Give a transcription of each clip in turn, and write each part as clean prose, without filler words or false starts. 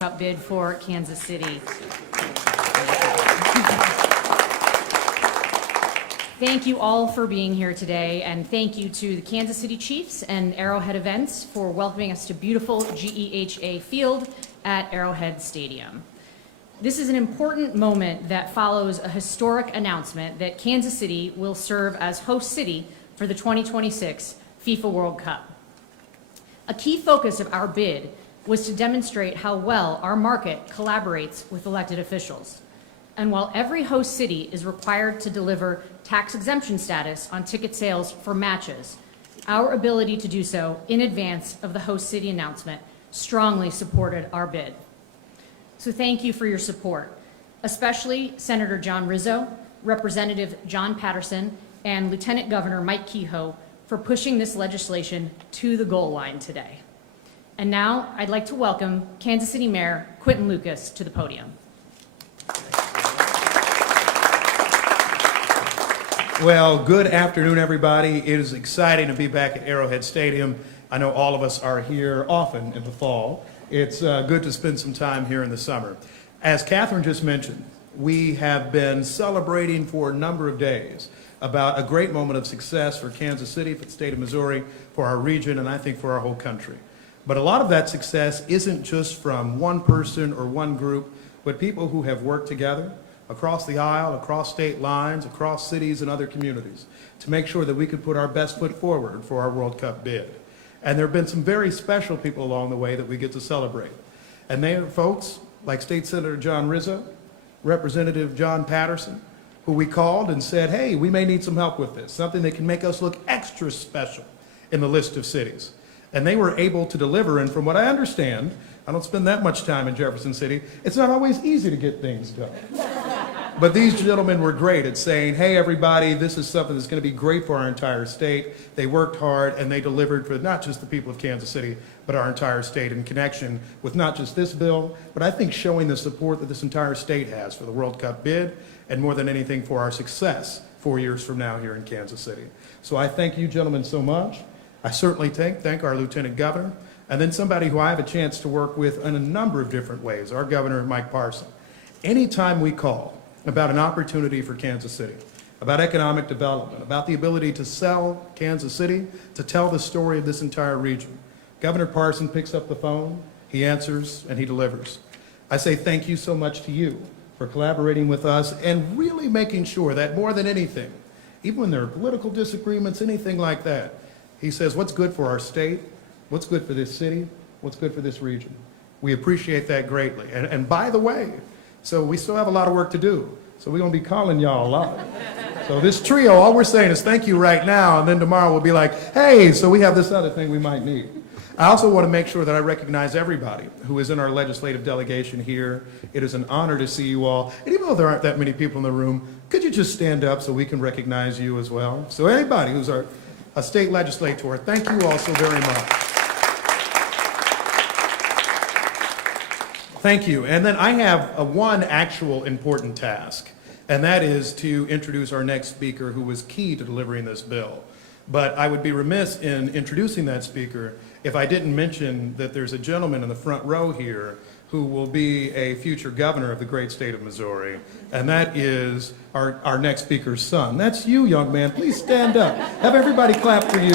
Cup bid for Kansas City. Thank you all for being here today, and thank you to the Kansas City Chiefs and Arrowhead Events for welcoming us to beautiful GEHA Field at Arrowhead Stadium. This is an important moment that follows a historic announcement that Kansas City will serve as host city for the 2026 FIFA World Cup. A key focus of our bid was to demonstrate how well our market collaborates with elected officials. And while every host city is required to deliver tax exemption status on ticket sales for matches, our ability to do so in advance of the host city announcement strongly supported our bid. So thank you for your support, especially Senator John Rizzo, Representative John Patterson, and Lieutenant Governor Mike Kehoe for pushing this legislation to the goal line today. And now I'd like to welcome Kansas City Mayor Quinton Lucas to the podium. Well, good afternoon, everybody. It is exciting to be back at Arrowhead Stadium. I know all of us are here often in the fall. It's good to spend some time here in the summer. As Catherine just mentioned, we have been celebrating for a number of days about a great moment of success for Kansas City, for the state of Missouri, for our region, and I think for our whole country. But a lot of that success isn't just from one person or one group, but people who have worked together across the aisle, across state lines, across cities and other communities to make sure that we could put our best foot forward for our World Cup bid. And there have been some very special people along the way that we get to celebrate. And they are folks like State Senator John Rizzo, Representative John Patterson, who we called and said, hey, we may need some help with this, something that can make us look extra special in the list of cities. And they were able to deliver, and from what I understand, I don't spend that much time in Jefferson City, it's not always easy to get things done. But these gentlemen were great at saying, hey, everybody, this is something that's going to be great for our entire state. They worked hard, and they delivered for not just the people of Kansas City, but our entire state in connection with not just this bill, but I think showing the support that this entire state has for the World Cup bid, and more than anything for our success 4 years from now here in Kansas City. So I thank you gentlemen so much. I certainly thank our Lieutenant Governor, and then somebody who I have a chance to work with in a number of different ways, our Governor, Mike Parson. Anytime we call about an opportunity for Kansas City, about economic development, about the ability to sell Kansas City, to tell the story of this entire region, Governor Parson picks up the phone, he answers, and he delivers. I say thank you so much to you for collaborating with us and really making sure that more than anything, even when there are political disagreements, anything like that, he says, what's good for our state? What's good for this city? What's good for this region? We appreciate that greatly. And by the way, so we still have a lot of work to do. So we're going to be calling y'all a lot. So this trio, all we're saying is thank you right now, and then tomorrow we'll be like, hey, so we have this other thing we might need. I also want to make sure that I recognize everybody who is in our legislative delegation here. It is an honor to see you all. And even though there aren't that many people in the room, could you just stand up so we can recognize you as well? So anybody who's a state legislator, thank you all so very much. Thank you. And then I have one actual important task, and that is to introduce our next speaker who was key to delivering this bill. But I would be remiss in introducing that speaker if I didn't mention that there's a gentleman in the front row here who will be a future governor of the great state of Missouri, and that is our next speaker's son. That's you, young man. Please stand up. Have everybody clap for you.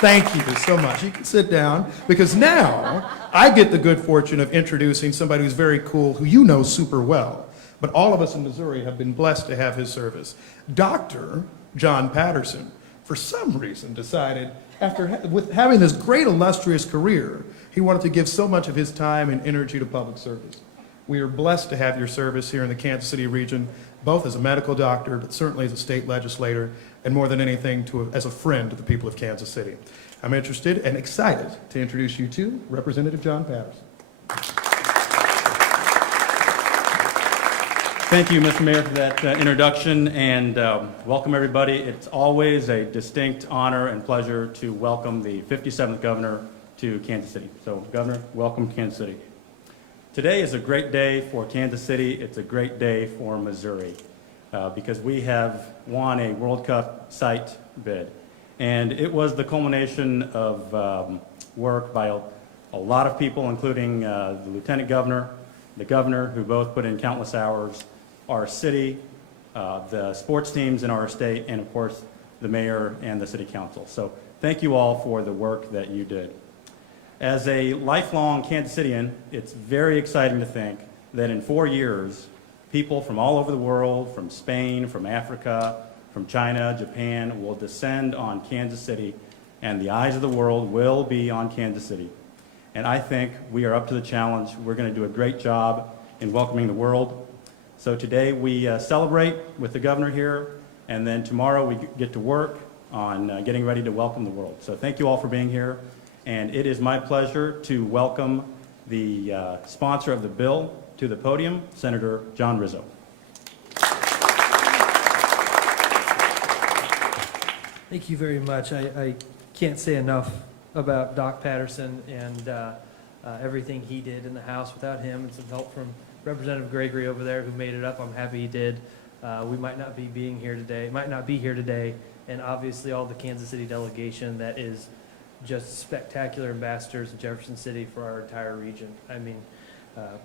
Thank you so much. You can sit down, because now I get the good fortune of introducing somebody who's very cool, who you know super well, but all of us in Missouri have been blessed to have his service. Dr. John Patterson, for some reason, decided with having this great illustrious career, he wanted to give so much of his time and energy to public service. We are blessed to have your service here in the Kansas City region, both as a medical doctor, but certainly as a state legislator, and more than anything, as a friend to the people of Kansas City. I'm interested and excited to introduce you to Representative John Patterson. Thank you, Mr. Mayor, for that introduction, and welcome everybody. It's always a distinct honor and pleasure to welcome the 57th governor to Kansas City. So, Governor, welcome to Kansas City. Today is a great day for Kansas City. It's a great day for Missouri because we have won a World Cup site bid. And it was the culmination of work by a lot of people, including the Lieutenant Governor, the Governor, who both put in countless hours, our city, the sports teams in our state, and of course, the Mayor and the City Council. So thank you all for the work that you did. As a lifelong Kansas Citian, it's very exciting to think that in 4 years, people from all over the world, from Spain, from Africa, from China, Japan, will descend on Kansas City, and the eyes of the world will be on Kansas City. And I think we are up to the challenge. We're going to do a great job in welcoming the world. So today we celebrate with the governor here, and then tomorrow we get to work on getting ready to welcome the world. So thank you all for being here. And it is my pleasure to welcome the sponsor of the bill to the podium, Senator John Rizzo. Thank you very much. I can't say enough about Doc Patterson and everything he did in the House. Without him and some help from Representative Gregory over there, who made it up, I'm happy he did. We might not be here today, and obviously all the Kansas City delegation that is just spectacular ambassadors in Jefferson City for our entire region. I mean,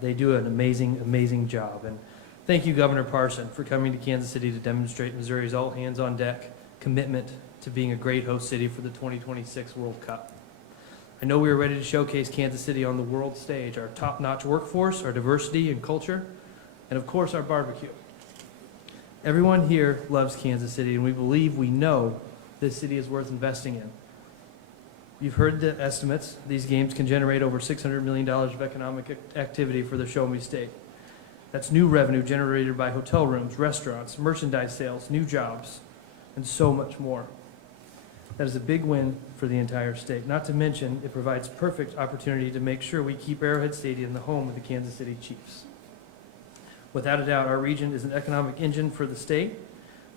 they do an amazing, amazing job. And thank you, Governor Parson, for coming to Kansas City to demonstrate Missouri's all hands on deck commitment to being a great host city for the 2026 World Cup. I know we are ready to showcase Kansas City on the world stage, our top-notch workforce, our diversity and culture, and of course our barbecue. Everyone here loves Kansas City, and we know this city is worth investing in. You've heard the estimates. These games can generate over $600 million of economic activity for the Show Me State. That's new revenue generated by hotel rooms, restaurants, merchandise sales, new jobs, and so much more. That is a big win for the entire state. Not to mention, it provides perfect opportunity to make sure we keep Arrowhead Stadium the home of the Kansas City Chiefs. Without a doubt, our region is an economic engine for the state,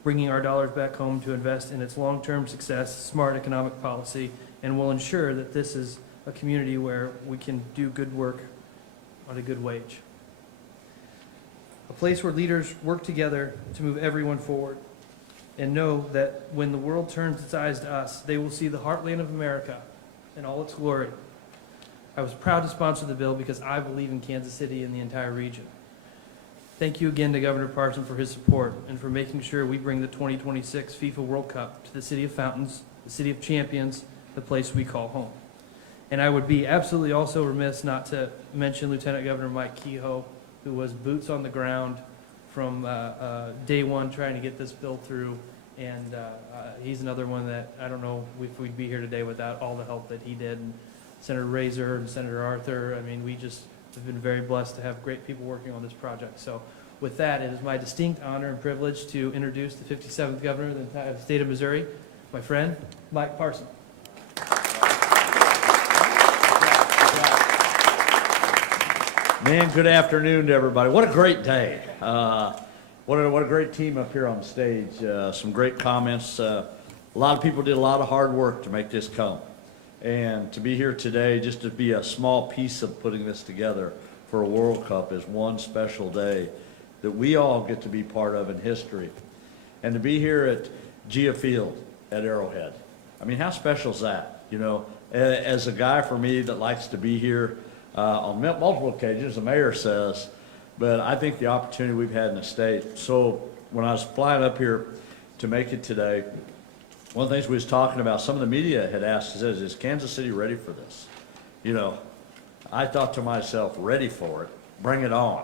bringing our dollars back home to invest in its long-term success, smart economic policy, and will ensure that this is a community where we can do good work on a good wage. A place where leaders work together to move everyone forward, and know that when the world turns its eyes to us, they will see the heartland of America in all its glory. I was proud to sponsor the bill because I believe in Kansas City and the entire region. Thank you again to Governor Parson for his support and for making sure we bring the 2026 FIFA World Cup to the City of Fountains, the City of Champions, the place we call home. And I would be absolutely also remiss not to mention Lieutenant Governor Mike Kehoe, who was boots on the ground from day one trying to get this bill through. And he's another one that I don't know if we'd be here today without all the help that he did. And Senator Razor and Senator Arthur, I mean, we just have been very blessed to have great people working on this project. So with that, it is my distinct honor and privilege to introduce the 57th Governor of the entire state of Missouri, my friend, Mike Parson. Man, good afternoon to everybody. What a great day. What a great team up here on the stage. Some great comments. A lot of people did a lot of hard work to make this come. And to be here today, just to be a small piece of putting this together for a World Cup is one special day that we all get to be part of in history. And to be here at Gia Field at Arrowhead, I mean, how special is that? You know, as a guy for me that likes to be here on multiple occasions, the mayor says, but I think the opportunity we've had in the state. So when I was flying up here to make it today, one of the things we was talking about, some of the media had asked us, is Kansas City ready for this? You know, I thought to myself, ready for it, bring it on.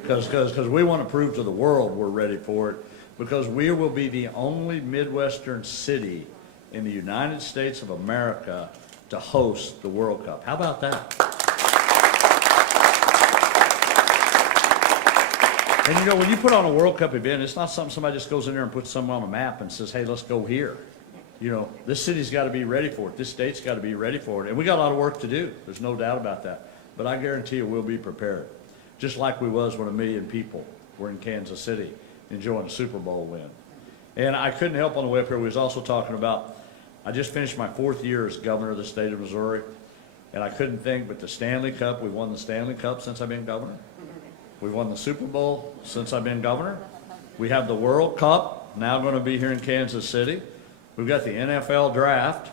Because we want to prove to the world we're ready for it, because we will be the only Midwestern city in the United States of America to host the World Cup. How about that? And you know, when you put on a World Cup event, it's not something somebody just goes in there and puts something on a map and says, hey, let's go here. You know, this city's got to be ready for it. This state's got to be ready for it. And we got a lot of work to do. There's no doubt about that. But I guarantee you we'll be prepared. Just like we was when 1 million people were in Kansas City enjoying a Super Bowl win. And I couldn't help on the way up here. We was also talking about, I just finished my 4th year as governor of the state of Missouri. And I couldn't think, but the Stanley Cup, we won the Stanley Cup since I've been governor. We won the Super Bowl since I've been governor. We have the World Cup now going to be here in Kansas City. We've got the NFL draft.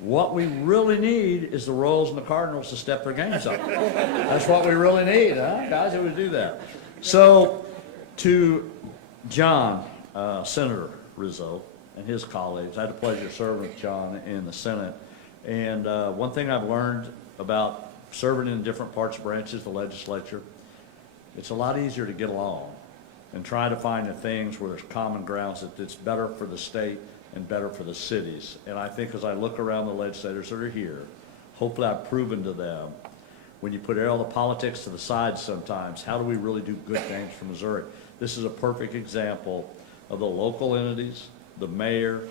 What we really need is the Royals and the Cardinals to step their games up. That's what we really need, huh? Guys who would do that. So, to John, Senator Rizzo, and his colleagues, I had the pleasure of serving with John in the Senate. And one thing I've learned about serving in different parts and branches of the legislature, it's a lot easier to get along and try to find the things where there's common grounds that's better for the state and better for the cities. And I think as I look around the legislators that are here, hopefully I've proven to them, when you put all the politics to the side sometimes, how do we really do good things for Missouri? This is a perfect example of the local entities, the mayor,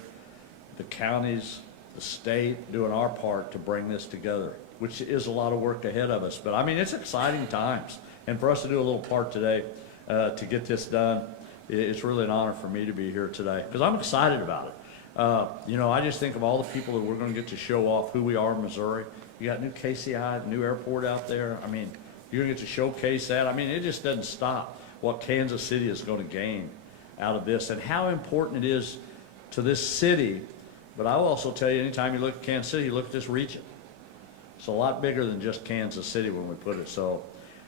the counties, the state doing our part to bring this together, which is a lot of work ahead of us. But I mean, it's exciting times. And for us to do a little part today to get this done, it's really an honor for me to be here today because I'm excited about it. You know, I just think of all the people that we're going to get to show off who we are in Missouri. You got new KCI, new airport out there. I mean, you're going to get to showcase that. I mean, it just doesn't stop what Kansas City is going to gain out of this and how important it is to this city. But I will also tell you, anytime you look at Kansas City, you look at this region. It's a lot bigger than just Kansas City when we put it. So,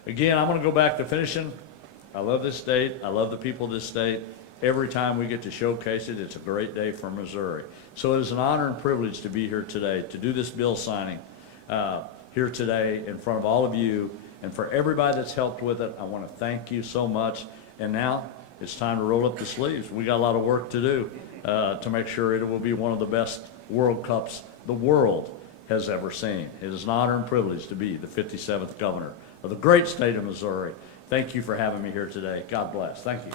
again, I'm going to go back to finishing. I love this state. I love the people of this state. Every time we get to showcase it, it's a great day for Missouri. So it is an honor and privilege to be here today, to do this bill signing here today in front of all of you. And for everybody that's helped with it, I want to thank you so much. And now it's time to roll up the sleeves. We got a lot of work to do to make sure it will be one of the best World Cups the world has ever seen. It is an honor and privilege to be the 57th governor of the great state of Missouri. Thank you for having me here today. God bless. Thank you.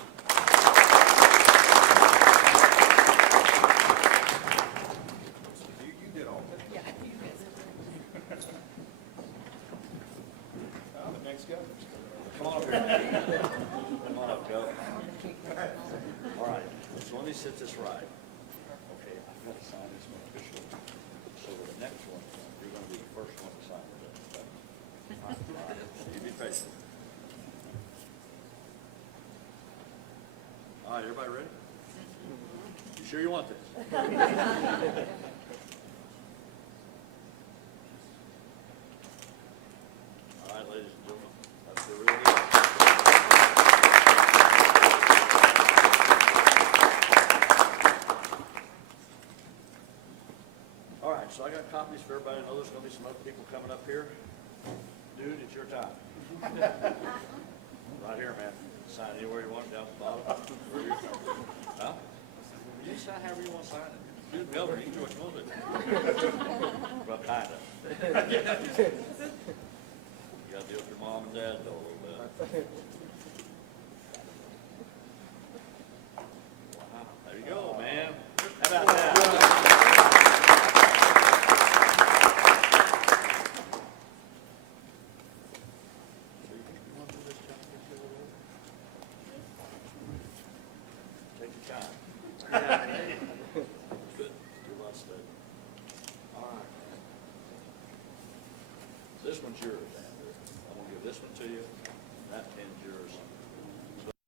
Come on up here. Come on up, go. All right, so let me set this right. Okay, I've got to sign this one officially. So the next one, you're going to be the first one to sign it. Okay? All right, so you be patient. All right, everybody ready? You sure you want this? All right, ladies and gentlemen, that's the real deal. All right, so I got copies for everybody. I know there's going to be some other people coming up here. Dude, it's your time. Right here, man. Sign anywhere you want, down at the bottom. Huh? You sign however you want to sign it. You're the governor, you can do what you want to do. Well, kind of. You got to deal with your mom and dad, though, a little bit. Wow, there you go, man. How about that? Take your time. Good. Do a lot of study. All right. This one's yours, Andrew. I'm gonna give this one to you. That pen's yours.